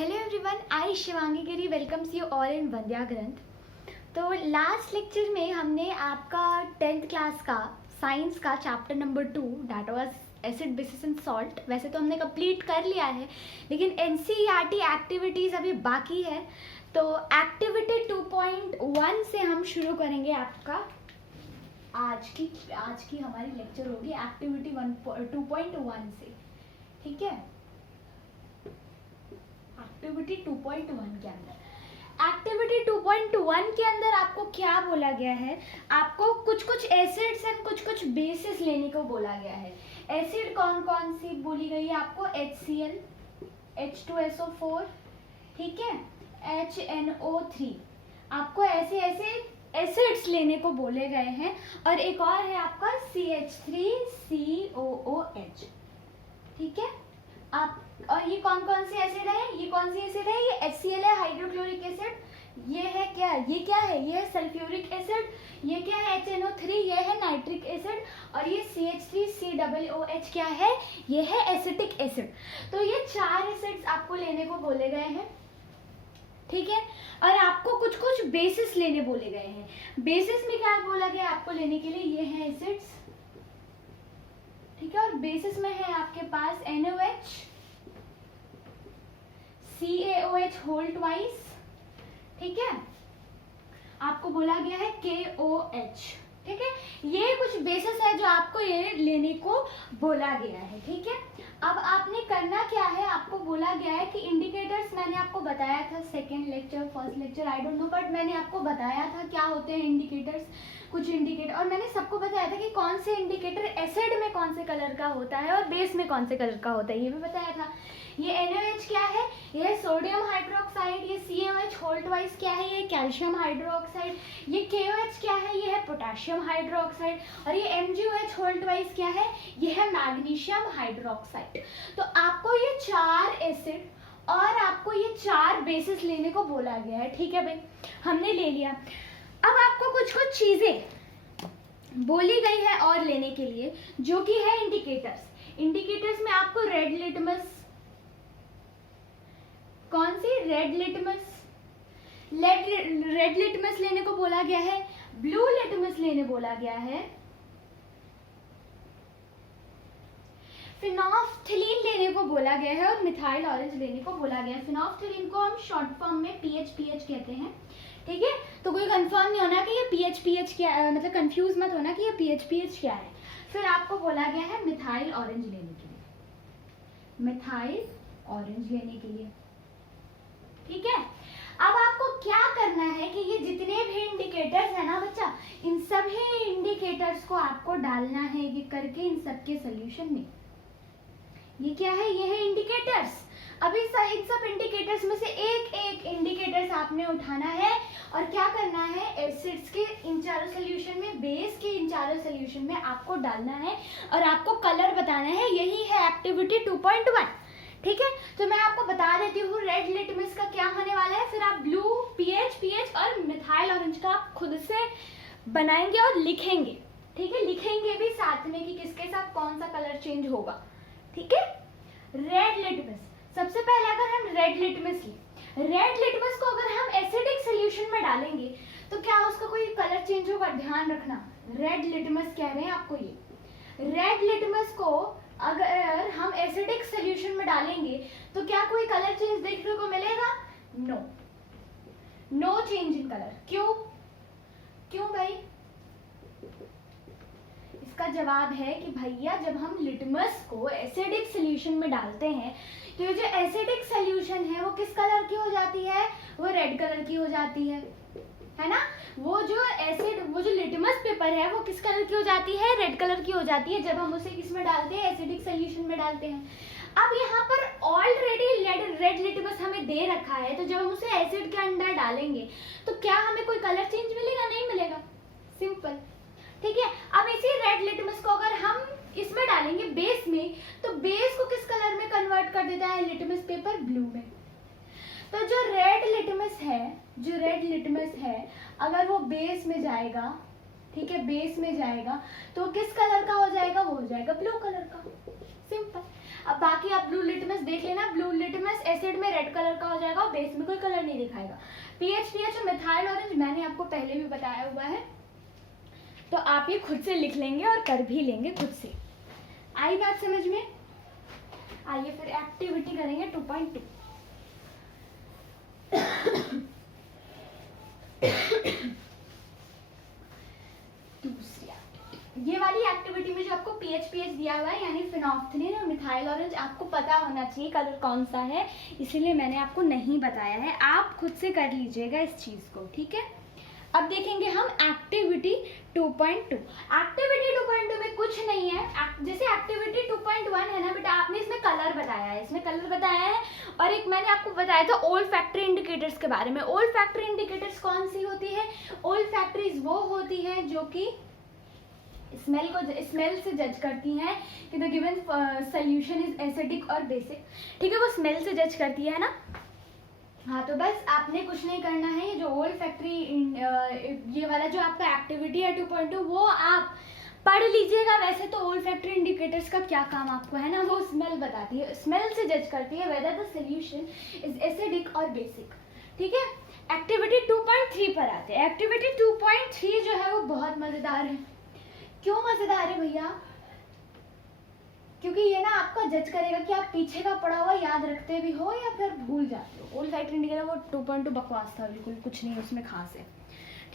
Hello everyone, I Shivangi Giri welcomes you all in Vandya Granth. तो last lecture में हमने आपका 10th क्लास का साइंस का chapter number 2 that was acid basis and salt, वैसे तो हमने कंप्लीट कर लिया है, लेकिन एनसीईआरटी एक्टिविटीज़ अभी बाकी है। तो एक्टिविटी 2.1 से हम शुरू करेंगे। आपका आज की हमारी लेक्चर होगी एक्टिविटी 2.1 से, ठीक है। एक्टिविटी 2.1 के अंदर के अंदर आपको क्या बोला गया है? आपको कुछ एसिड्स एंड कुछ बेसिस लेने को बोला गया है। एसिड कौन कौन सी बोली गई है आपको? HCl, H2SO4, ठीक है, HNO3। आपको ऐसे एसिड्स लेने को बोले गए हैं। और एक और है आपका CH3COOH, ठीक है। आप और ये कौन कौन सी एसिड है? ये कौन सी एसिड है? ये HCl है, हाइड्रोक्लोरिक एसिड। ये है क्या? ये क्या है? ये है सल्फ्यूरिक एसिड। ये क्या है? HNO3, ये है नाइट्रिक एसिड। और ये CH3COOH क्या है? ये है एसिटिक एसिड। तो ये 4 एसिड्स आपको लेने को बोले गए हैं, ठीक है। और आपको कुछ बेसिस लेने बोले गए हैं। बेसिस में क्या बोला गया आपको लेने के लिए? ये है एसिड्स, ठीक है। और बेसिस में है आपके पास NOH, CaOH होल ट्वाइस, ठीक है। आपको बोला गया है KOH, ठीक है। ये कुछ बेसिस है जो आपको ये लेने को बोला गया है, ठीक है। अब आपने करना क्या है? आपको बोला गया है कि इंडिकेटर्स, मैंने आपको बताया था second lecture, first lecture, I don't know, but मैंने आपको बताया था क्या होते हैं इंडिकेटर्स। कुछ इंडिकेटर, और मैंने सबको बताया था कि कौन से इंडिकेटर एसिड में कौन से कलर का होता है और बेस में कौन से कलर का होता है, ये भी बताया था। ये NaOH क्या है? ये है सोडियम हाइड्रोक्साइड। ये CaOH होल ट्वाइस क्या है? ये कैल्शियम हाइड्रोक्साइड। ये KOH क्या है? ये है पोटेशियम हाइड्रोक्साइड। और ये MgOH होल ट्वाइस क्या है? ये है मैग्नीशियम हाइड्रोक्साइड। तो आपको ये 4 एसिड और आपको ये 4 बेसिस लेने को बोला गया है, ठीक है भाई। हमने ले लिया। अब आपको कुछ चीजें बोली गई है और लेने के लिए, जो कि है इंडिकेटर्स। इंडिकेटर्स में आपको रेड लिटमस, कौन सी? रेड लिटमस लेने को बोला गया है। ब्लू लिटमस लेने बोला गया है। फिनोफ्थिलीन लेने को बोला गया है और मिथाइल ऑरेंज लेने को बोला गया है। फिनोफ्थिलीन को हम शॉर्ट फॉर्म में PH कहते हैं, ठीक है। तो कोई कंफर्म नहीं होना कि ये PH क्या है, मतलब कंफ्यूज मत होना कि ये PH क्या है। फिर आपको बोला गया है मिथाइल ऑरेंज लेने के लिए, मिथाइल ऑरेंज लेने के लिए, ठीक है। अब आपको क्या करना है कि ये जितने भी इंडिकेटर्स है ना बच्चा, इन सभी इंडिकेटर्स को आपको डालना है ये करके इन सबके सोल्यूशन में। ये क्या है? ये है इंडिकेटर्स। अभी इन सब इंडिकेटर्स में से एक इंडिकेटर्स आपने उठाना है और क्या करना है? एसिड्स के इन चारों सोल्यूशन में, बेस के इन चारों सोल्यूशन में आपको डालना है और आपको कलर बताना है। यही है एक्टिविटी 2.1, ठीक है। तो मैं आपको बता देती हूँ रेड लिटमस का क्या होने वाला है, फिर आप ब्लू, PH और मिथाइल ऑरेंज का आप खुद से बनाएंगे और लिखेंगे, ठीक है। लिखेंगे भी साथ में कि किसके साथ कौन सा कलर चेंज होगा, ठीक है। रेड लिटमस, सबसे पहले अगर हम रेड लिटमस को अगर हम एसिडिक सोल्यूशन में डालेंगे तो क्या उसका कोई कलर चेंज होगा? ध्यान रखना, रेड लिटमस कह रहे हैं आपको। ये रेड लिटमस को अगर हम एसिडिक सोल्यूशन में डालेंगे तो क्या कोई कलर चेंज देखने को मिलेगा? No change in colour. क्यों भाई? इसका जवाब है कि भैया जब हम लिटमस को एसिडिक सोल्यूशन में डालते हैं तो ये जो एसिडिक सोल्यूशन है वो किस कलर की हो जाती है? वो रेड कलर की हो जाती है ना। वो जो लिटमस पेपर है वो किस कलर की हो जाती है? रेड कलर की हो जाती है जब हम उसे किस में डालते हैं? एसिडिक सोल्यूशन में डालते हैं। अब यहाँ पर ऑलरेडी रेड लिटमस हमें दे रखा है, तो जब हम उसे एसिड के अंदर डालेंगे तो क्या हमें कोई कलर चेंज मिलेगा? नहीं मिलेगा, सिंपल, ठीक है। अब इसी रेड लिटमस को अगर हम इसमें डालेंगे बेस में, तो बेस को किस कलर में कन्वर्ट कर देता है लिटमस पेपर? ब्लू में। तो जो रेड लिटमस है अगर वो बेस में जाएगा, ठीक है, बेस में जाएगा तो किस कलर का हो जाएगा? वो हो जाएगा ब्लू कलर का। सिंपल। अब बाकी आप ब्लू लिटमस देख लेना, ब्लू लिटमस एसिड में रेड कलर का हो जाएगा और बेस में कोई कलर नहीं दिखाएगा। पीएच और मिथाइल ऑरेंज मैंने आपको पहले भी बताया हुआ है, तो आप ये खुद से लिख लेंगे और कर भी लेंगे खुद से। आई बात समझ में? आइए फिर एक्टिविटी करेंगे 2.2। ये वाली एक्टिविटी में जो आपको पीएच दिया हुआ है यानी फिनोल्फथालीन और मिथाइल ऑरेंज आपको पता होना चाहिए कलर कौन सा है, इसीलिए मैंने आपको नहीं बताया है, आप खुद से कर लीजिएगा इस चीज को, ठीक है। अब देखेंगे हम एक्टिविटी 2.2। एक्टिविटी 2.2 में कुछ नहीं है, जैसे एक्टिविटी 2.1 है ना बेटा, आपने इसमें कलर बताया है, इसमें कलर बताया है, और एक मैंने आपको बताया था ओल्फैक्टरी इंडिकेटर्स के बारे में। ओल्फैक्टरी इंडिकेटर्स कौन सी होती है? ओल्फैक्टरीज वो होती है जो कि स्मेल से जज करती हैं कि the given solution is acidic और बेसिक, ठीक है, वो स्मेल से जज करती है ना। हाँ, तो बस आपने कुछ नहीं करना है, ये जो ओल्फैक्टरी ये वाला जो आपका एक्टिविटी है 2.2 वो आप पढ़ लीजिएगा। वैसे तो ओल्फैक्टरी इंडिकेटर्स का क्या काम आपको है ना, वो स्मेल बताती है, स्मेल से जज करती है whether the solution is acidic और बेसिक, ठीक है। एक्टिविटी 2.3 पर आते हैं। एक्टिविटी 2.3 जो है वो बहुत मजेदार है। क्यों मजेदार है भैया? क्योंकि ये ना आपका जज करेगा कि आप पीछे का पढ़ा हुआ याद रखते भी हो या फिर भूल जाते हो। ओल्फैक्टरी इंडिकेटर वो 2.2 बकवास था, बिल्कुल कुछ नहीं उसमें खास है,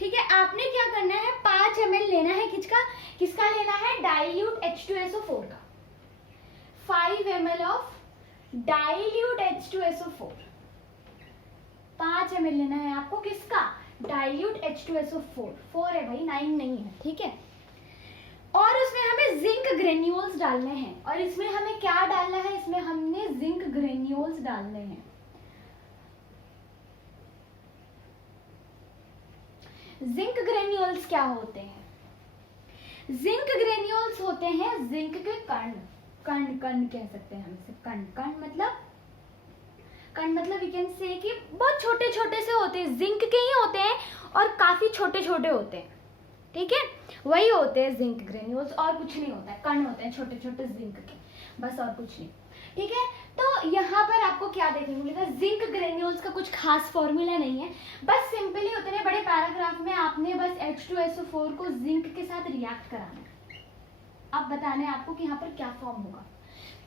ठीक है। आपने क्या करना है, 5 ml लेना है, किसका लेना है? डाइल्यूट H2SO4 का। 5 ml of dilute H2SO4, 5 ml लेना है आपको, किसका? डाइल्यूट H2SO4, 4 है भाई, 9 नहीं है, ठीक है। और उसमें हमें जिंक ग्रेन्यूल्स डालने हैं, और इसमें हमें क्या डालना है? इसमें हमने जिंक ग्रेन्यूल्स डालने हैं। जिंक ग्रेन्यूल्स क्या होते हैं? जिंक ग्रेन्यूल्स होते हैं जिंक के कण कह सकते हैं हम इसे, कण मतलब वी कैन से कि बहुत छोटे छोटे से होते हैं, जिंक के ही होते हैं और काफी छोटे छोटे होते हैं, ठीक है, वही होते हैं जिंक ग्रेन्यूल्स, और कुछ नहीं होता है, कण होते हैं छोटे छोटे जिंक के, बस और कुछ नहीं, ठीक है। तो यहाँ पर आपको क्या देखने को मिलेगा? जिंक ग्रेन्यूल्स का कुछ खास फॉर्मूला नहीं है, बस सिंपली उतने बड़े पैराग्राफ में आपने बस H2SO4 को जिंक के साथ रिएक्ट कराना है। अब बताना है आपको कि यहाँ पर क्या फॉर्म होगा,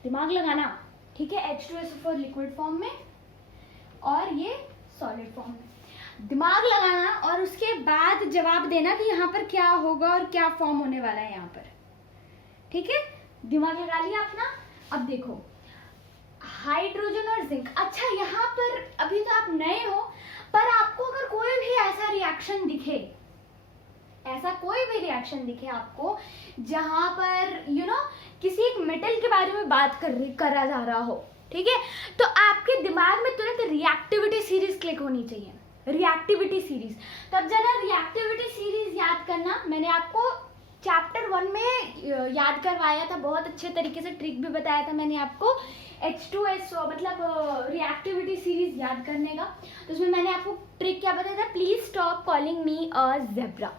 दिमाग लगाना, ठीक है। H2SO4 लिक्विड फॉर्म में और ये सॉलिड फॉर्म में, दिमाग लगाना और उसके बाद जवाब देना कि यहाँ पर क्या होगा और क्या फॉर्म होने वाला है यहाँ पर, ठीक है। दिमाग लगा लिया अपना। अब देखो हाइड्रोजन और जिंक, अच्छा यहाँ पर अभी तो आप नए हो, पर आपको अगर कोई भी ऐसा रिएक्शन दिखे, ऐसा कोई भी रिएक्शन दिखे आपको जहां पर किसी एक मेटल के बारे में बात करा जा रहा हो, ठीक है, तो आपके दिमाग में तुरंत रिएक्टिविटी सीरीज क्लिक होनी चाहिए, रिएक्टिविटी सीरीज। तब जरा रिएक्टिविटी सीरीज याद करना, मैंने आपको चैप्टर 1 में याद करवाया था, बहुत अच्छे तरीके से ट्रिक भी बताया था मैंने आपको H2SO मतलब रिएक्टिविटी सीरीज याद करने का। तो उसमें मैंने आपको ट्रिक क्या बताया था? Please stop calling me a zebra.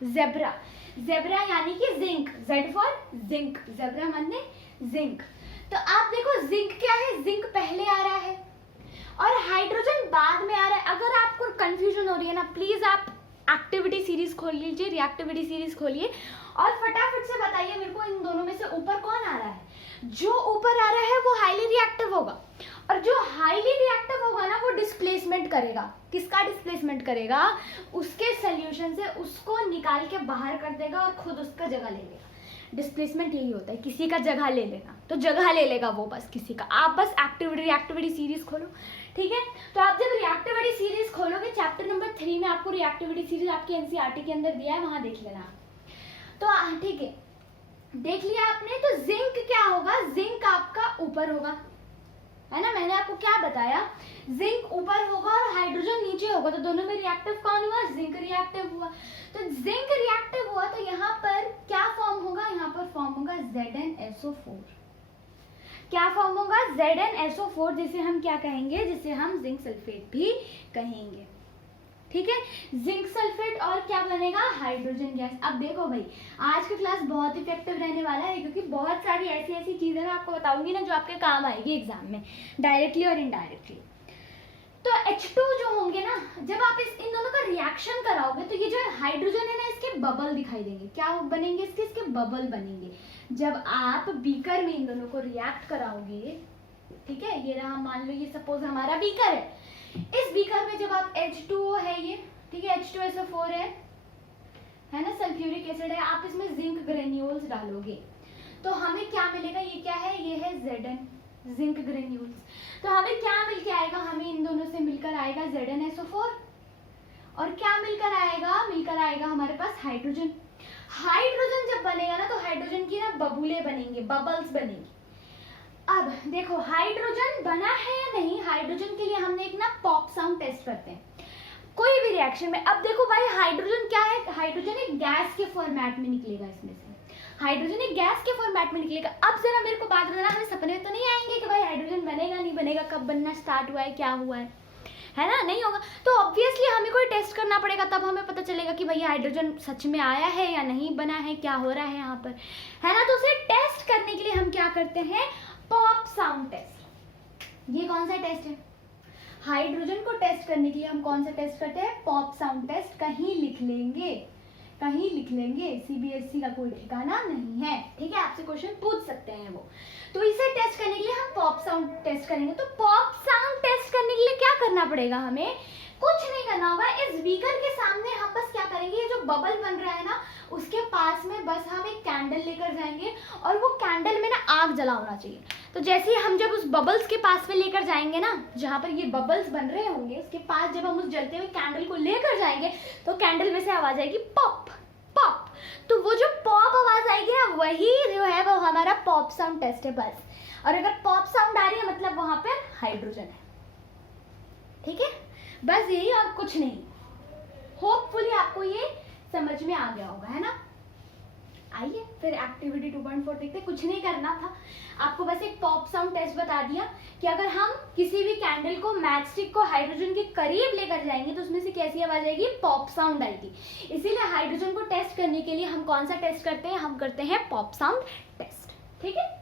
Zebra, zebra यानी कि zinc, Z for zinc, zebra माने जिंक। तो आप देखो जिंक क्या है, जिंक पहले आ रहा है और हाइड्रोजन बाद में आ रहा है। अगर आपको कंफ्यूजन हो रही है ना, प्लीज आप एक्टिविटी सीरीज खोल लीजिए, रिएक्टिविटी सीरीज खोलिए और फटाफट से बताइए मेरे को इन दोनों में से ऊपर कौन आ रहा है। जो ऊपर आ रहा है वो हाईली रिएक्टिव होगा, और जो हाईली रिएक्टिव होगा ना वो डिस्प्लेसमेंट करेगा। किसका डिस्प्लेसमेंट करेगा? उसके सोल्यूशन से उसको निकाल के बाहर कर देगा और खुद उसका जगह ले लेगा। डिस्प्लेसमेंट यही होता है, किसी का जगह ले लेना, तो जगह ले लेगा वो बस किसी का। आप बस रिएक्टिविटी सीरीज खोलो, ठीक है। तो आप जब रिएक्टिविटी सीरीज खोलोगे, चैप्टर नंबर 3 में आपको रिएक्टिविटी सीरीज आपके एनसीईआरटी के अंदर दिया है, वहां देख लेना। तो ठीक है, देख लिया आपने। तो जिंक क्या होगा? जिंक आपका ऊपर होगा, है ना। मैंने आपको क्या बताया? जिंक ऊपर होगा और हाइड्रोजन नीचे होगा, तो दोनों में रिएक्टिव कौन हुआ? जिंक रिएक्टिव हुआ। तो जिंक रिएक्टिव हुआ तो यहाँ पर क्या फॉर्म होगा? यहाँ पर फॉर्म होगा ZnSO4। क्या फॉर्म होगा? ZnSO4, जिसे हम क्या कहेंगे? जिसे हम जिंक सल्फेट भी कहेंगे, ठीक है, जिंक सल्फेट और क्या बनेगा, हाइड्रोजन गैस। अब देखो भाई, आज का क्लास बहुत इफेक्टिव रहने वाला है, क्योंकि बहुत सारी ऐसी ऐसी चीजें मैं आपको बताऊंगी ना जो आपके काम आएगी एग्जाम में, डायरेक्टली और इनडायरेक्टली। तो H2 जो होंगे ना, जब आप इन दोनों का रिएक्शन कराओगे तो ये जो हाइड्रोजन है ना, इसके बबल दिखाई देंगे। क्या बनेंगे, इसके बबल बनेंगे। जब आप बीकर में इन दोनों को रिएक्ट कराओगे, ठीक है, ये रहा, मान लो ये सपोज हमारा बीकर है, इस बीकर में जब आप H2O है ये, ठीक है, H2SO4 है ना, सल्फ्यूरिक एसिड है, आप इसमें जिंक ग्रेन्यूल्स डालोगे तो हमें क्या मिलेगा, ये क्या है, ये है Zn, जिंक ग्रेन्यूल्स। तो हमें क्या मिल के आएगा, हमें इन दोनों से मिलकर आएगा ZnSO4, और क्या मिलकर आएगा हमारे पास हाइड्रोजन। हाइड्रोजन जब बनेगा ना, तो हाइड्रोजन की ना बबूले बनेंगे, बबल्स बनेंगे। अब देखो हाइड्रोजन बना है या नहीं, हाइड्रोजन के लिए हमने एक ना पॉप साउंड टेस्ट करते हैं कोई भी रिएक्शन में। अब देखो भाई, हाइड्रोजन क्या है, हाइड्रोजन एक गैस के फॉर्मेट में निकलेगा, इसमें से हाइड्रोजन एक गैस के फॉर्मेट में निकलेगा। अब जरा मेरे को बात बताना, हमें सपने तो नहीं आएंगे कि भाई हाइड्रोजन बनेगा नहीं बनेगा, कब बनना स्टार्ट हुआ है, क्या हुआ है ना, नहीं होगा। तो ऑब्वियसली हमें कोई टेस्ट करना पड़ेगा, तब हमें पता चलेगा कि भैया हाइड्रोजन सच में आया है या नहीं बना है, क्या हो रहा है यहाँ पर, है ना। तो उसे टेस्ट करने के लिए हम क्या करते हैं, पॉप साउंड टेस्ट। ये कौन सा टेस्ट है, हाइड्रोजन को टेस्ट करने के लिए हम कौन सा टेस्ट करते हैं, पॉप साउंड टेस्ट। कहीं लिख लेंगे, सीबीएसई का कोई ठिकाना नहीं है, ठीक है, आपसे क्वेश्चन पूछ सकते हैं वो। तो इसे टेस्ट करने के लिए हम पॉप साउंड टेस्ट करेंगे। तो पॉप साउंड टेस्ट करने के लिए क्या करना पड़ेगा, हमें कुछ नहीं करना होगा। इस बीकर के सामने हम बस क्या करेंगे, ये जो बबल बन रहा है ना, उसके पास में बस हम एक कैंडल लेकर जाएंगे, और वो कैंडल में ना आग जला होना चाहिए। तो जैसे हम जब उस बबल्स के पास में लेकर जाएंगे ना, जहाँ पर ये बबल्स बन रहे होंगे, उसके पास जब हम उस जलते हुए कैंडल को लेकर जाएंगे, तो कैंडल में से आवाज आएगी पॉप पॉप। तो वो जो पॉप आवाज आएगी ना, वही जो है वो हमारा पॉप साउंड टेस्ट है बस। और अगर पॉप साउंड आ रही है मतलब वहां पर हाइड्रोजन है, ठीक है, बस यही और कुछ नहीं। होपफुली आपको ये समझ में आ गया होगा, है ना। आइए फिर एक्टिविटी 2.4 देखते हैं। कुछ नहीं करना था आपको, बस एक पॉप साउंड टेस्ट बता दिया कि अगर हम किसी भी कैंडल को, मैच स्टिक को हाइड्रोजन के करीब लेकर जाएंगे तो उसमें से कैसी आवाज आएगी, पॉप साउंड आएगी। इसीलिए हाइड्रोजन को टेस्ट करने के लिए हम कौन सा टेस्ट करते हैं, हम करते हैं पॉप साउंड टेस्ट, ठीक है।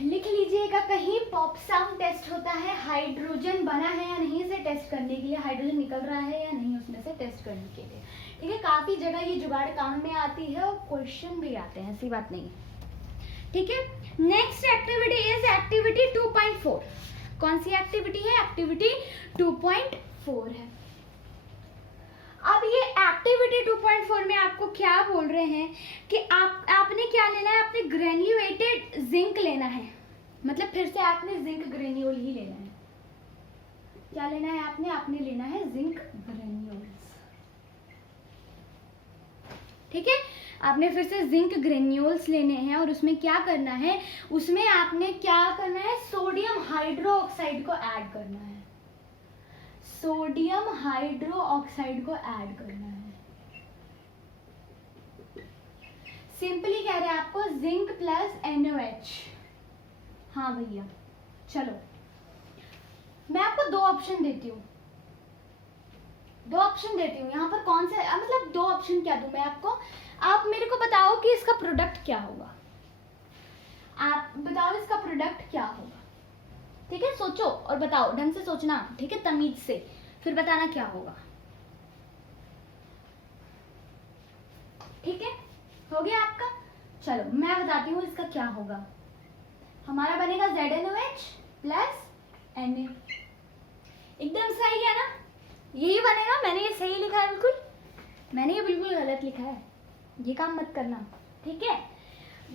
लिख लीजिएगा कहीं, पॉप साउंड टेस्ट होता है हाइड्रोजन बना है या नहीं से टेस्ट करने के लिए, हाइड्रोजन निकल रहा है या नहीं उसमें से टेस्ट करने के लिए, ठीक है। काफी जगह ये जुगाड़ काम में आती है और क्वेश्चन भी आते हैं, ऐसी बात नहीं, ठीक है। Next activity is activity 2.4। कौन सी एक्टिविटी है, एक्टिविटी 2.4 है। अब ये एक्टिविटी 2.4 में आपको क्या बोल रहे हैं कि आपने क्या लेना है, आपने ग्रेन्युलेटेड जिंक लेना है, मतलब फिर से आपने जिंक ग्रेन्यूल ही लेना है। क्या लेना है आपने लेना है जिंक ग्रेन्यूल्स, ठीक है। आपने फिर से जिंक ग्रेन्यूल्स लेने हैं और उसमें क्या करना है, उसमें आपने क्या करना है, सोडियम हाइड्रोक्साइड को ऐड करना है, सोडियम हाइड्रोक्साइड को ऐड करना है। सिंपली कह रहे हैं आपको जिंक प्लस NaOH। हाँ भैया चलो, मैं आपको दो ऑप्शन देती हूँ, यहाँ पर कौन से, मतलब दो ऑप्शन क्या दूं मैं आपको, आप मेरे को बताओ कि इसका प्रोडक्ट क्या होगा, आप बताओ इसका प्रोडक्ट क्या होगा, ठीक है। सोचो और बताओ, ढंग से सोचना, ठीक है, तमीज से, फिर बताना क्या होगा, ठीक है। हो गया आपका, चलो मैं बताती हूँ इसका क्या होगा। हमारा बनेगा ZnOH प्लस Na। एकदम सही है ना, यही बनेगा। मैंने ये सही लिखा है बिल्कुल, मैंने ये बिल्कुल गलत लिखा है, ये काम मत करना, ठीक है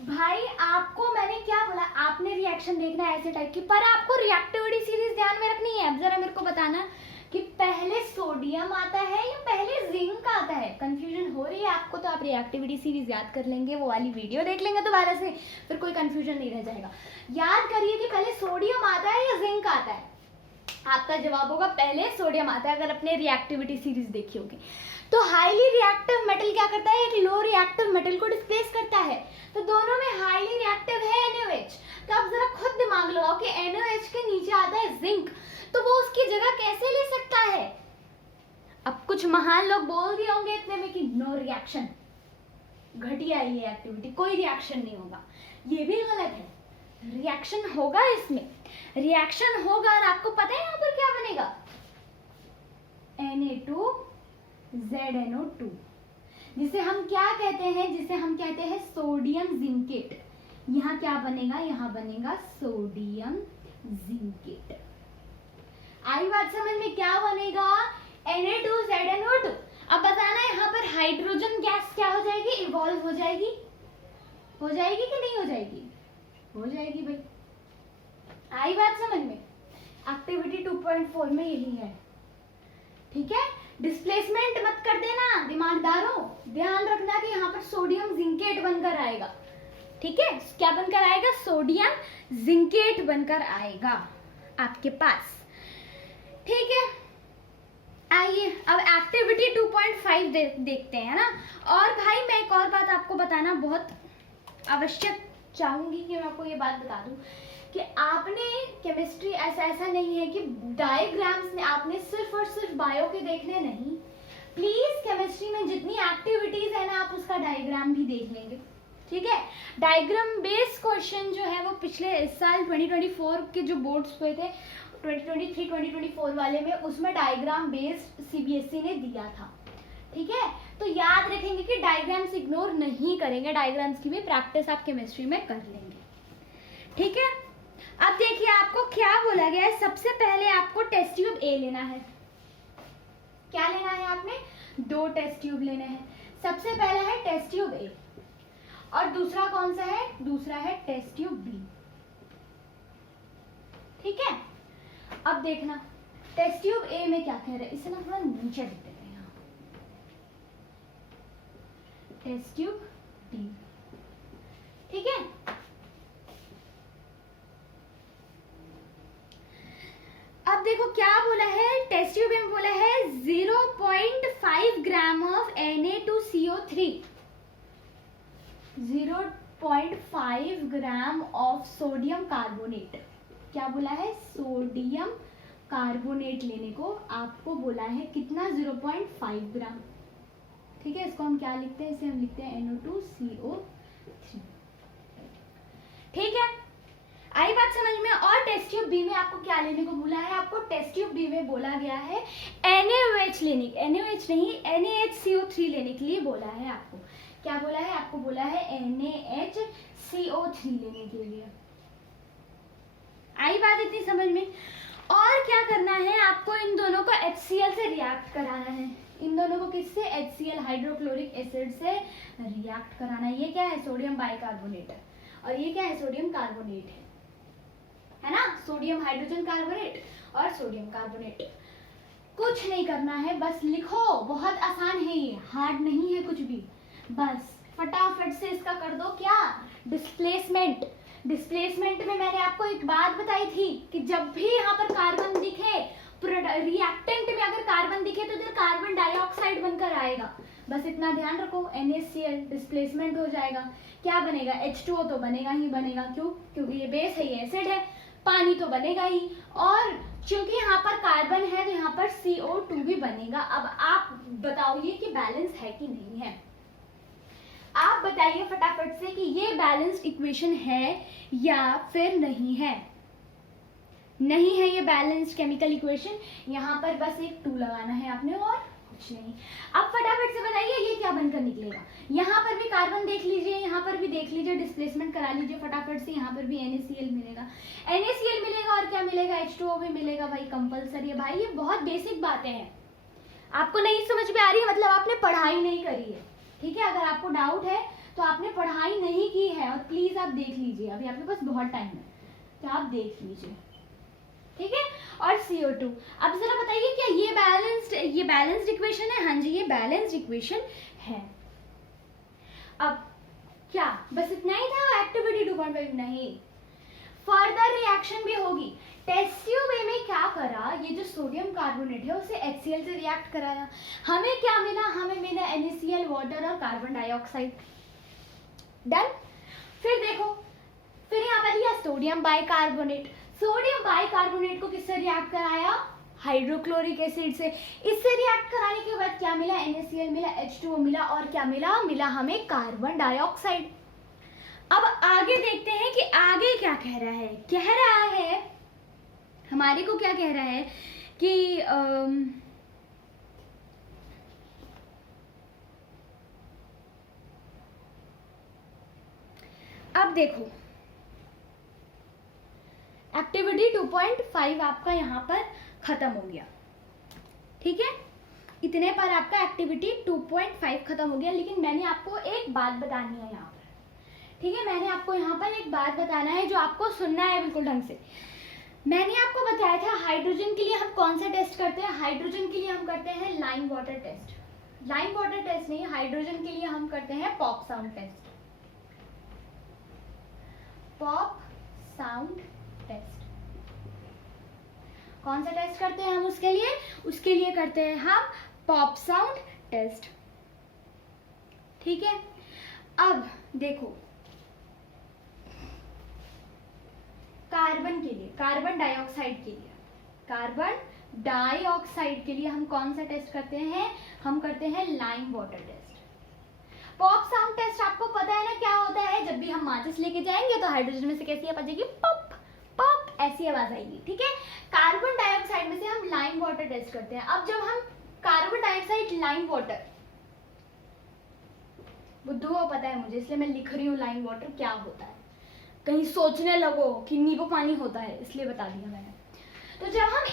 भाई। आपको मैंने क्या बोला, आपने रिएक्शन देखना है ऐसे टाइप की, पर आपको रिएक्टिविटी सीरीज ध्यान में रखनी है। अब जरा मेरे को बताना कि पहले सोडियम आता है या पहले जिंक आता है। कंफ्यूजन हो रही है आपको तो आप रिएक्टिविटी सीरीज याद कर लेंगे, वो वाली वीडियो देख लेंगे दोबारा से, फिर कोई कंफ्यूजन नहीं रह जाएगा। याद करिए कि पहले सोडियम आता है या जिंक आता है। आपका जवाब होगा पहले सोडियम आता है, अगर अपने रिएक्टिविटी सीरीज देखी होगी। तो हाईली रिएक्टिव मेटल क्या करता है, एक लो रिएक्टिव मेटल को डिस्प्लेस करता है। तो दोनों में हाईली रिएक्टिव है NaOH। तो आप जरा खुद दिमाग लगाओ कि NaOH के नीचे आता है जिंक, तो वो उसकी जगह कैसे ले सकता है, महान लोग बोल दिए होंगे इतने में कि नो रिएक्शन, घटिया ये एक्टिविटी, कोई रिएक्शन नहीं होगा। ये भी गलत है, रिएक्शन होगा, इसमें रिएक्शन होगा। और आपको पता है यहाँ पर क्या बनेगा, Na2ZNO2, जिसे हम क्या कहते हैं, जिसे हम कहते हैं सोडियम जिंकेट। यहाँ क्या बनेगा, यहाँ बनेगा सोडियम जिंकेट। आई बात समझ में, क्या बनेगा, Na2ZNO2। अब बताना यहाँ पर हाइड्रोजन गैस क्या हो जाएगी, इवॉल्व हो जाएगी, हो जाएगी कि नहीं हो जाएगी, हो जाएगी भाई। आई बात समझ में, एक्टिविटी 2.4 में यही है, ठीक है। डिस्प्लेसमेंट मत कर देना दिमागदारों, ध्यान रखना कि यहाँ पर सोडियम जिंकेट बनकर आएगा, ठीक है। क्या बनकर आएगा, सोडियम जिंकेट बनकर आएगा आपके पास, ठीक है। आइए अब एक्टिविटी 2.5 देखते हैं ना। और भाई मैं एक और बात आपको बताना बहुत आवश्यक चाहूंगी कि मैं आपको ये बात बता दूं कि आपने केमिस्ट्री ऐसा नहीं है कि डायग्राम्स में आपने सिर्फ और सिर्फ बायो के देखने नहीं, प्लीज केमिस्ट्री में जितनी एक्टिविटीज है ना आप उसका डायग्राम भी देख लेंगे, ठीक है। डायग्राम बेस्ड क्वेश्चन जो है वो पिछले इस साल 2024 के जो बोर्ड्स हुए थे 2023-2024 वाले में, उसमें डायग्राम बेस्ड सीबीएसई ने दिया था, ठीक है। तो याद रखेंगे कि डायग्राम्स इग्नोर नहीं करेंगे, डायग्राम्स की भी प्रैक्टिस आप केमिस्ट्री में कर लेंगे, ठीक है। अब देखिए आपको क्या बोला गया है, सबसे पहले आपको टेस्ट ट्यूब ए लेना है। क्या लेना है आपने, 2 टेस्ट ट्यूब लेने हैं। सबसे पहला है टेस्ट ट्यूब ए और दूसरा कौन सा है, दूसरा है टेस्ट ट्यूब बी, ठीक है। अब देखना टेस्ट ट्यूब ए में क्या कह रहे हैं, इसे ना थोड़ा नीचे लिख देते हैं, टेस्ट ट्यूब बी, ठीक है। अब देखो क्या बोला है, टेस्ट ट्यूब में बोला है 0.5 gram of Na2CO3, 0.5 gram of sodium carbonate. क्या बोला है, सोडियम कार्बोनेट लेने को आपको बोला है, कितना, 0.5 ग्राम, ठीक है। इसको हम क्या लिखते हैं, इसे हम लिखते हैं NO2CO3, ठीक है। आई बात समझ में। और टेस्ट ट्यूब बी में आपको क्या लेने को बोला है, आपको टेस्ट ट्यूब बी में बोला गया है NaOH लेने, NaOH नहीं NaHCO3 लेने के लिए बोला है आपको। क्या बोला है, आपको बोला है NaHCO3 लेने के लिए। आई बात इतनी समझ में। और क्या करना है, आपको इन दोनों को HCl से रिएक्ट कराना है, इन दोनों को किससे, HCl हाइड्रोक्लोरिक एसिड से रिएक्ट कराना है। ये क्या है, सोडियम बाइकार्बोनेट है और ये क्या है, सोडियम कार्बोनेट है ना, सोडियम हाइड्रोजन कार्बोनेट और सोडियम कार्बोनेट। कुछ नहीं करना है, बस लिखो, बहुत आसान है ये, हार्ड नहीं है कुछ भी, बस फटाफट से इसका कर दो क्या, डिस्प्लेसमेंट। डिस्प्लेसमेंट में मैंने आपको एक बात बताई थी कि जब भी यहाँ पर कार्बन दिखे, रिएक्टेंट में अगर कार्बन दिखे तो इधर कार्बन डाइऑक्साइड बनकर आएगा, बस इतना ध्यान रखो। NaCl डिस्प्लेसमेंट हो जाएगा, क्या बनेगा, H2O तो बनेगा ही बनेगा, क्यों, क्योंकि ये बेस है, ये एसिड है, पानी तो बनेगा ही, और क्योंकि यहाँ पर कार्बन है तो यहाँ पर CO2 भी बनेगा। अब आप बताइए कि बैलेंस है कि नहीं है, आप बताइए फटाफट से कि ये बैलेंस्ड इक्वेशन है या फिर नहीं है। नहीं है ये बैलेंस्ड केमिकल इक्वेशन, यहाँ पर बस एक 2 लगाना है आपने और कुछ नहीं। अब फटाफट से बताइए ये क्या बनकर निकलेगा। यहाँ पर भी कार्बन देख लीजिए, यहाँ पर भी देख लीजिए, डिस्प्लेसमेंट करा लीजिए फटाफट से। यहाँ पर भी NaCl मिलेगा, NaCl मिलेगा और क्या मिलेगा, H2O भी मिलेगा भाई, कंपलसरी है भाई। ये बहुत बेसिक बातें हैं, आपको नहीं समझ में आ रही है मतलब आपने पढ़ाई नहीं करी है, ठीक है। अगर आपको डाउट है तो आपने पढ़ाई नहीं की है, और प्लीज आप देख लीजिए, अभी आपके पास बहुत टाइम है तो आप देख लीजिए, ठीक है। और CO2, अब जरा बताइए क्या ये बैलेंस्ड इक्वेशन है, हाँ जी ये बैलेंस्ड इक्वेशन है। अब क्या बस इतना ही था एक्टिविटी 2.5, नहीं, फर्दर रिएक्शन भी होगी। टेस्ट ट्यूब ए में क्या करा, ये जो सोडियम कार्बोनेट है उसे HCl से रिएक्ट कराया, हमें क्या मिला, हमें मिला NaCl, वाटर और कार्बन डाइऑक्साइड, डन। फिर देखो, फिर यहाँ पर लिया सोडियम बाइकार्बोनेट, सोडियम बाइकार्बोनेट को किससे रिएक्ट कराया, हाइड्रोक्लोरिक एसिड से। इससे रिएक्ट कराने के बाद क्या मिला, NaCl मिला, H2O मिला और क्या मिला, मिला हमें कार्बन डाइऑक्साइड। अब आगे देखते हैं कि आगे क्या कह रहा है। कह रहा है हमारे को, क्या कह रहा है कि अब देखो एक्टिविटी 2.5 आपका यहाँ पर खत्म हो गया, ठीक है। इतने पर आपका एक्टिविटी 2.5 खत्म हो गया। लेकिन मैंने आपको एक बात बतानी है यहाँ पर, ठीक है। मैंने आपको यहाँ पर एक बात बताना है जो आपको सुनना है बिल्कुल ढंग से। मैंने आपको बताया था हाइड्रोजन के लिए हम कौन सा टेस्ट करते हैं। हाइड्रोजन के लिए हम करते हैं lime water test. Lime water test नहीं, हाइड्रोजन के लिए हम करते हैं pop sound test. Pop sound test कौन सा टेस्ट करते हैं हम उसके लिए? उसके लिए करते हैं हम पॉप साउंड टेस्ट, ठीक है। अब देखो कार्बन के लिए, कार्बन डाइऑक्साइड के लिए, कार्बन डाइऑक्साइड के लिए हम कौन सा टेस्ट करते हैं? हम करते हैं lime water test. Pop sound test आपको पता है ना क्या होता है? जब भी हम माचिस लेके जाएंगे तो हाइड्रोजन में से कैसी आवाज आएगी? पॉप पॉप, ऐसी आवाज आएगी, ठीक है। कार्बन डाइऑक्साइड में से हम लाइम वाटर टेस्ट करते हैं। अब जब हम कार्बन डाइऑक्साइड लाइम वाटर, बुद्धू को पता है मुझे, इसलिए मैं लिख रही हूँ लाइम वाटर क्या होता है, कहीं सोचने लगो कि नींबू पानी होता है, इसलिए बता दिया मैंने। तो जब हम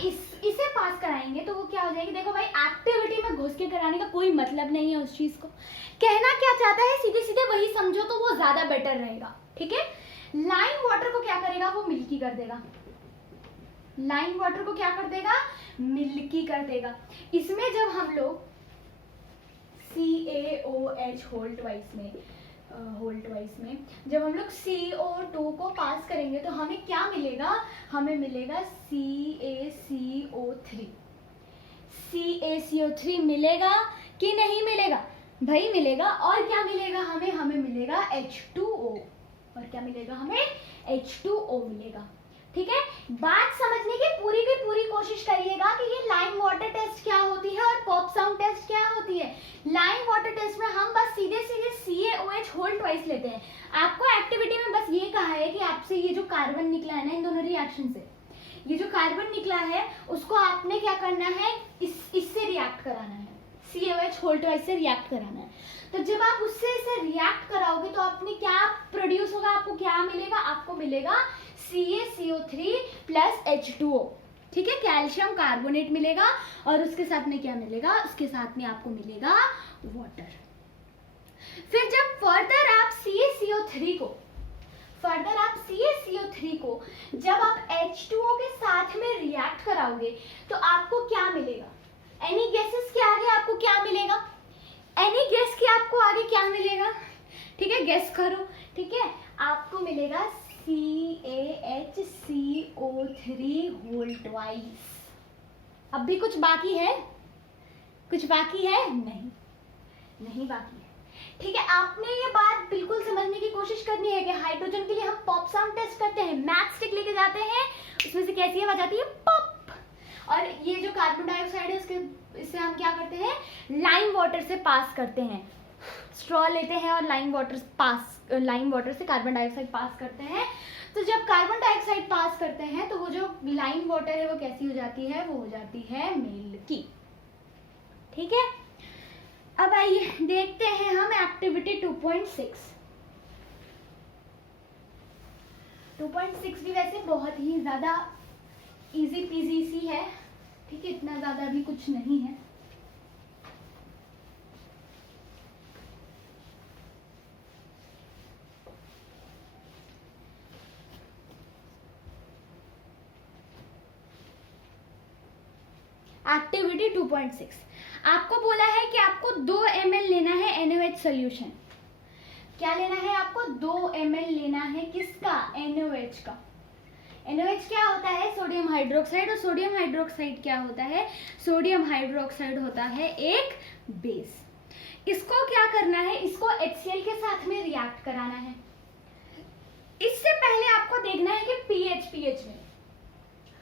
इसे पास कराएंगे तो वो क्या हो जाएगी? देखो भाई, एक्टिविटी में घुस के कराने का कोई मतलब नहीं है उस चीज को। कहना क्या चाहता है सीधे सीधे वही समझो तो वो ज्यादा बेटर रहेगा, ठीक है। लाइम वाटर को क्या करेगा? वो मिल्की कर देगा। लाइम वाटर को क्या कर देगा? मिल्की कर देगा। इसमें जब हम लोग CaOH होल ट्वाइस में जब हम लोग CO2 को पास करेंगे तो हमें क्या मिलेगा? हमें मिलेगा CaCO3। CaCO3 मिलेगा कि नहीं मिलेगा? भाई मिलेगा। और क्या मिलेगा हमें? हमें मिलेगा H2O। और क्या मिलेगा हमें? H2O मिलेगा, ठीक है। बात समझने की पूरी कोशिश करिएगा कि ये लाइम वाटर टेस्ट क्या होती है और पॉप साउंड टेस्ट क्या होती है। लाइम वाटर टेस्ट में हम बस सीधे CaOH होल ट्वाइस लेते हैं। आपको एक्टिविटी में बस ये कहा है कि आपसे ये जो कार्बन निकला है ना इन दोनों रिएक्शन से, ये जो कार्बन निकला है उसको आपने क्या करना है? इससे रिएक्ट कराना है, CaOH होल ट्वाइस से रिएक्ट कराना है। तो जब आप उससे इसे रिएक्ट कराओगे तो आपने क्या प्रोड्यूस होगा? आपको क्या मिलेगा? आपको मिलेगा CaCO3 प्लस H2O, ठीक है। कैल्शियम कार्बोनेट मिलेगा और उसके साथ में क्या मिलेगा? उसके साथ में आपको मिलेगा वाटर। फिर जब फर्दर आप CaCO3 को जब आप H2O के साथ में रिएक्ट कराओगे तो आपको क्या मिलेगा? एनी गेसेस के आगे आपको क्या मिलेगा? एनी गेस के आपको आगे क्या मिलेगा? ठीक है, गेस करो, ठीक है। आपको मिलेगा CaHCO3 होल ट्वाइस। अब भी कुछ बाकी है? कुछ बाकी है? नहीं बाकी है, ठीक है। आपने ये बात बिल्कुल समझने की कोशिश करनी है कि हाइड्रोजन के लिए हम पॉप साउंड टेस्ट करते हैं, मैच स्टिक लेके जाते हैं, उसमें से कैसी आवाज आती है? पॉप। और ये जो कार्बन डाइऑक्साइड है इससे हम क्या करते हैं? लाइम वाटर से पास करते हैं। स्ट्रॉ लेते हैं और लाइम वाटर से कार्बन डाइऑक्साइड पास करते हैं। तो जब कार्बन डाइऑक्साइड पास करते हैं तो वो जो लाइम वाटर है वो कैसी हो जाती है? वो हो जाती है मिल्की, ठीक है। अब आइए देखते हैं हम एक्टिविटी 2.6। 2.6 भी वैसे बहुत ही ज्यादा इजी पीजी सी है, ठीक है, इतना ज्यादा भी कुछ नहीं है। एक्टिविटी 2.6 आपको बोला है कि आपको 2 ml लेना है NaOH सोल्यूशन। क्या लेना है आपको? 2 ml लेना है, किसका? NaOH का। NaOH क्या होता है? Sodium hydroxide. और सोडियम हाइड्रोक्साइड क्या होता है? सोडियम हाइड्रोक्साइड होता है एक बेस। इसको क्या करना है? इसको HCl के साथ में रिएक्ट कराना है। इससे पहले आपको देखना है कि pH में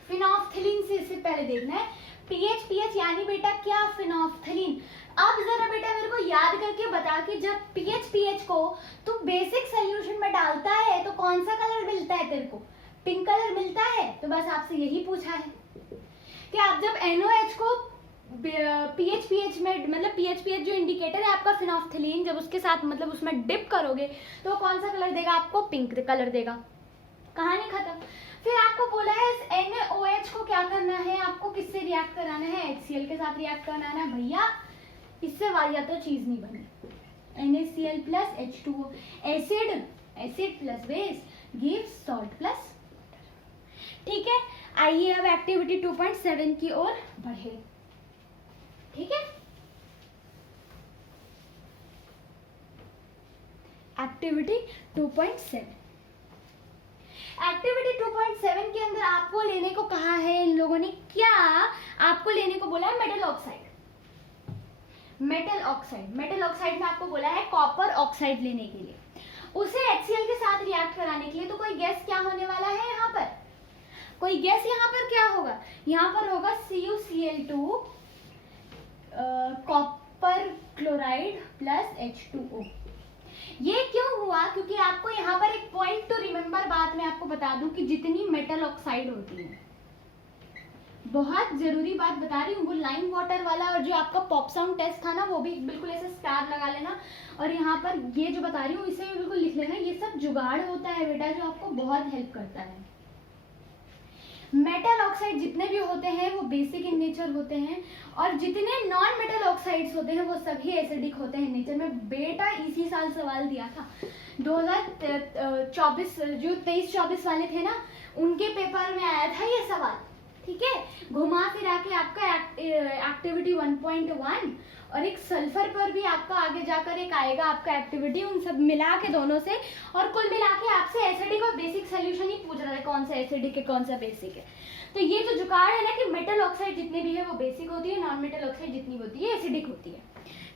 फिनोल्फथलीन से इससे पहले देखना है पीएच पीएच यानी बेटा क्या, फिनोल्फथलीन। अब जरा बेटा मेरे को याद करके बता कि जब पीएच पीएच को तू बेसिक सोल्यूशन में डालता है तो कौन सा कलर मिलता है तेरे को, पिंक कलर मिलता है। तो बस आपसे यही पूछा है कि आप जब NOH को पीएच पीएच में, मतलब पीएच पीएच जो इंडिकेटर है आपका फिनोल्फथलीन, जब उसके साथ मतलब उसमें डिप करोगे तो कौन सा कलर देगा आपको, पिंक कलर देगा। कहानी खत्म। फिर आपको बोला है इस NOH को क्या करना है, आपको किससे रिएक्ट कराना है, HCl के साथ रिएक्ट कराना है। भैया इससे वाहिया तो चीज नहीं बनी। NaCl plus H2O, acid plus base gives salt plus. ठीक है, आइए अब एक्टिविटी 2.7 की ओर बढ़े। ठीक है, एक्टिविटी 2.7। एक्टिविटी 2.7 के अंदर आपको लेने को कहा है इन लोगों ने, क्या आपको लेने को बोला है, मेटल ऑक्साइड। मेटल ऑक्साइड में आपको बोला है कॉपर ऑक्साइड लेने के लिए, उसे HCl के साथ रिएक्ट कराने के लिए। तो कोई गैस क्या होने वाला है यहाँ पर, कोई गैस यहाँ पर क्या होगा, यहाँ पर होगा CuCl2 copper chloride plus H2O। ये क्यों हुआ, क्योंकि आपको यहाँ पर एक पॉइंट टू रिमेम्बर, बात मैं आपको बता दूं कि जितनी मेटल ऑक्साइड होती है, बहुत जरूरी बात बता रही हूँ, वो लाइम वाटर वाला और जो आपका पॉप साउंड टेस्ट था ना, वो भी बिल्कुल ऐसे स्टार लगा लेना। और यहाँ पर ये जो बता रही हूँ इसे भी बिल्कुल लिख लेना, ये सब जुगाड़ होता है बेटा जो आपको बहुत हेल्प करता है। मेटल ऑक्साइड जितने भी होते हैं वो बेसिक इन नेचर होते हैं, और जितने नॉन मेटल ऑक्साइड्स होते हैं वो सभी एसिडिक होते हैं नेचर में। बेटा इसी साल सवाल दिया था 2024, जो 23-24 वाले थे ना, उनके पेपर में आया था ये सवाल। ठीक है, घुमा फिरा के आपका एक्टिविटी 1.1 और एक सल्फर पर भी आपका आगे जाकर एक आएगा आपका एक्टिविटी, उन सब मिला के दोनों से, और कुल मिला के आपसे एसिडिक और बेसिक सोल्यूशन ही पूछ रहा है, कौन सा एसिडिक है कौन सा बेसिक है। तो ये जो जुगाड़ है ना कि मेटल ऑक्साइड जितनी भी है वो बेसिक होती है, नॉन मेटल ऑक्साइड जितनी होती है एसिडिक होती है।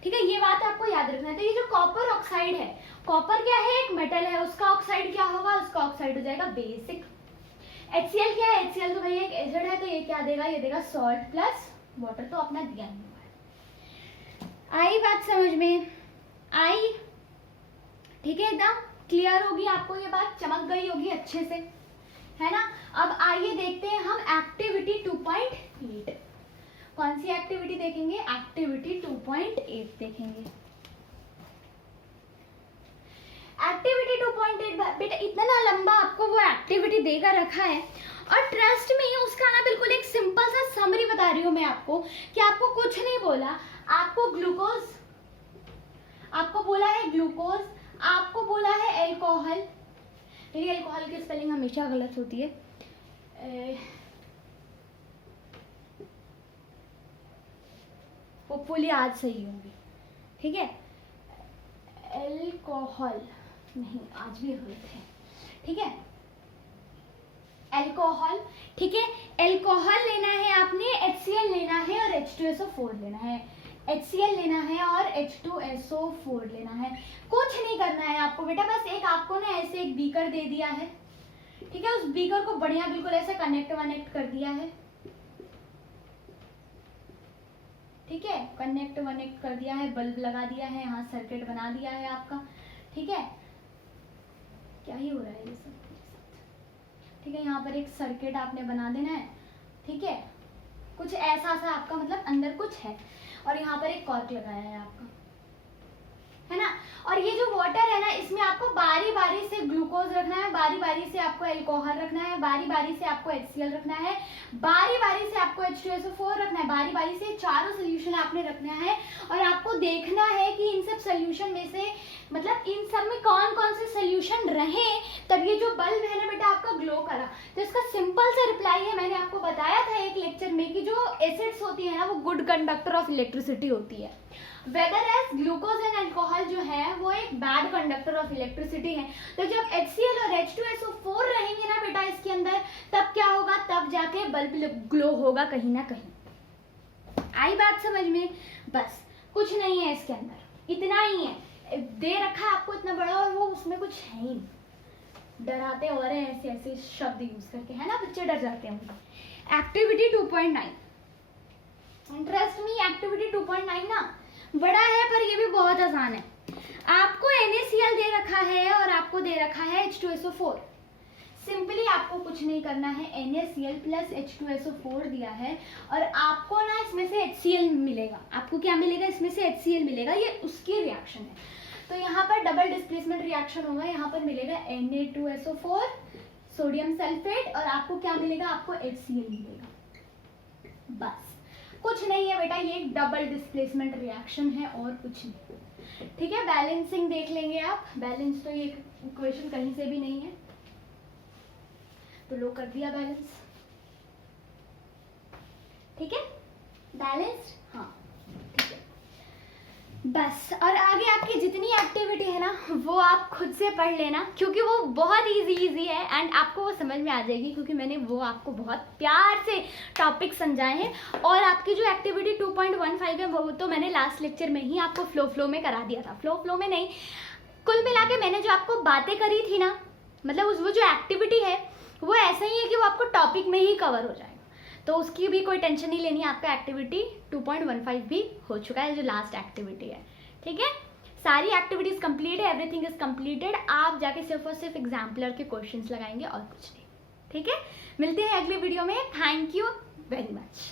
ठीक है, ये बात आपको याद रखना है। तो ये जो कॉपर ऑक्साइड है, कॉपर क्या है, एक मेटल है, उसका ऑक्साइड क्या होगा, उसका ऑक्साइड हो जाएगा बेसिक। HCl क्या है, HCl तो भाई एक एसिड है, तो ये क्या देगा, ये देगा सॉल्ट प्लस वाटर, तो अपना दिया नहीं हुआ है। आई बात समझ में आई? ठीक है, एकदम क्लियर होगी आपको ये बात, चमक गई होगी अच्छे से, है ना। अब आइए देखते हैं हम एक्टिविटी 2.8। कौन सी एक्टिविटी देखेंगे, एक्टिविटी 2.8 देखेंगे। एक्टिविटी 2.8 बेटा इतना ना लंबा आपको वो एक्टिविटी देकर रखा है, और ट्रस्ट में उसका ना बिल्कुल एक सिंपल सा समरी बता रही हूँ मैं आपको कि आपको कुछ नहीं बोला, आपको ग्लूकोज, आपको बोला है ग्लूकोज, आपको बोला है एल्कोहल। ठीक है, एल्कोहल की स्पेलिंग हमेशा गलत होती है, होपफुली आज सही होंगी। ठीक है, एल्कोहल नहीं, आज भी गलत है। ठीक है, एल्कोहल। ठीक है, एल्कोहल लेना है आपने, HCl लेना है और H2SO4 लेना है, HCl लेना है और H2SO4 लेना है। कुछ नहीं करना है आपको बेटा, बस एक आपको ना ऐसे एक बीकर दे दिया है। ठीक है, उस बीकर को बढ़िया बिल्कुल ऐसे कनेक्ट कर दिया है। ठीक है, कनेक्ट कर दिया है, बल्ब लगा दिया है, यहाँ सर्किट बना दिया है आपका। ठीक है, क्या ही हो रहा है ये सब। ठीक है, यहाँ पर एक सर्किट आपने बना देना है। ठीक है, कुछ ऐसा सा आपका मतलब अंदर कुछ है, और यहाँ पर एक कॉर्क लगाया है आपका, है ना। और ये जो वाटर है ना, इसमें आपको बारी बारी से ग्लूकोज रखना है, बारी बारी से आपको एल्कोहल रखना है, बारी बारी से आपको HCl रखना है, बारी बारी से आपको H2SO4 रखना है, बारी बारी से चारों सोल्यूशन आपने रखना है। और आपको देखना है कि इन सब सोल्यूशन में से मतलब इन सब में कौन कौन से सोल्यूशन रहे, तब ये जो बल्ब है ना बेटा आपका ग्लो करा। तो इसका सिंपल सा रिप्लाई है, मैंने आपको बताया था एक लेक्चर में कि जो एसिड्स होती है ना वो गुड कंडक्टर ऑफ इलेक्ट्रिसिटी होती है, whether as glucose and alcohol जो है वो एक बैड कंडक्टर ऑफ इलेक्ट्रिसिटी है। तो जब HCl और H2SO4 रहेंगे ना बेटा इसके अंदर, तब क्या होगा, तब जाके बल्ब ग्लो होगा कहीं ना कहीं। आई बात समझ में? बस कुछ नहीं है इसके अंदर, इतना ही है, दे रखा है आपको इतना बड़ा, और वो उसमें कुछ है ही नहीं। डराते हो रहे हैं ऐसे ऐसे शब्द यूज करके, है ना, बच्चे डर जाते हैं। एक्टिविटी 2.9 ट्रस्ट मी, एक्टिविटी 2.9 ना बड़ा है पर ये भी बहुत आसान है। आपको NaCl दे रखा है और आपको दे रखा है H2SO4। सिंपली आपको कुछ नहीं करना है, NaCl प्लस H2SO4 दिया है और आपको ना इसमें से HCl मिलेगा। आपको क्या मिलेगा? इसमें से HCl मिलेगा, ये उसकी रिएक्शन है। तो यहाँ पर डबल डिस्प्लेसमेंट रिएक्शन होगा, यहाँ पर मिलेगा Na2SO4 सोडियम सल्फेट और आपको क्या मिलेगा? आपको HCl मिलेगा। बस, कुछ नहीं है बेटा, ये एक डबल डिस्प्लेसमेंट रिएक्शन है और कुछ नहीं। ठीक है, बैलेंसिंग देख लेंगे आप। बैलेंस तो ये इक्वेशन कहीं से भी नहीं है, तो लो कर दिया बैलेंस। ठीक है, बैलेंस्ड, हाँ ठीक है। बस, और आगे आपकी जितनी एक्टिविटी है ना वो आप खुद से पढ़ लेना, क्योंकि वो बहुत इजी है एंड आपको वो समझ में आ जाएगी, क्योंकि मैंने वो आपको बहुत प्यार से टॉपिक समझाए हैं। और आपकी जो एक्टिविटी 2.15 है वो तो मैंने लास्ट लेक्चर में ही आपको फ्लो में करा दिया था। फ्लो में नहीं, कुल मिला के मैंने जो आपको बातें करी थी ना, मतलब वो जो एक्टिविटी है वो ऐसा ही है कि वो आपको टॉपिक में ही कवर हो जाएगा, तो उसकी भी कोई टेंशन नहीं लेनी है। आपका एक्टिविटी 2.15 भी हो चुका है, जो लास्ट एक्टिविटी है। ठीक है, सारी एक्टिविटीज कंप्लीट है, एवरीथिंग इज कंप्लीटेड। आप जाके सिर्फ और सिर्फ एग्जाम्पलर के क्वेश्चंस लगाएंगे और कुछ नहीं। ठीक है, मिलते हैं अगली वीडियो में। Thank you very much.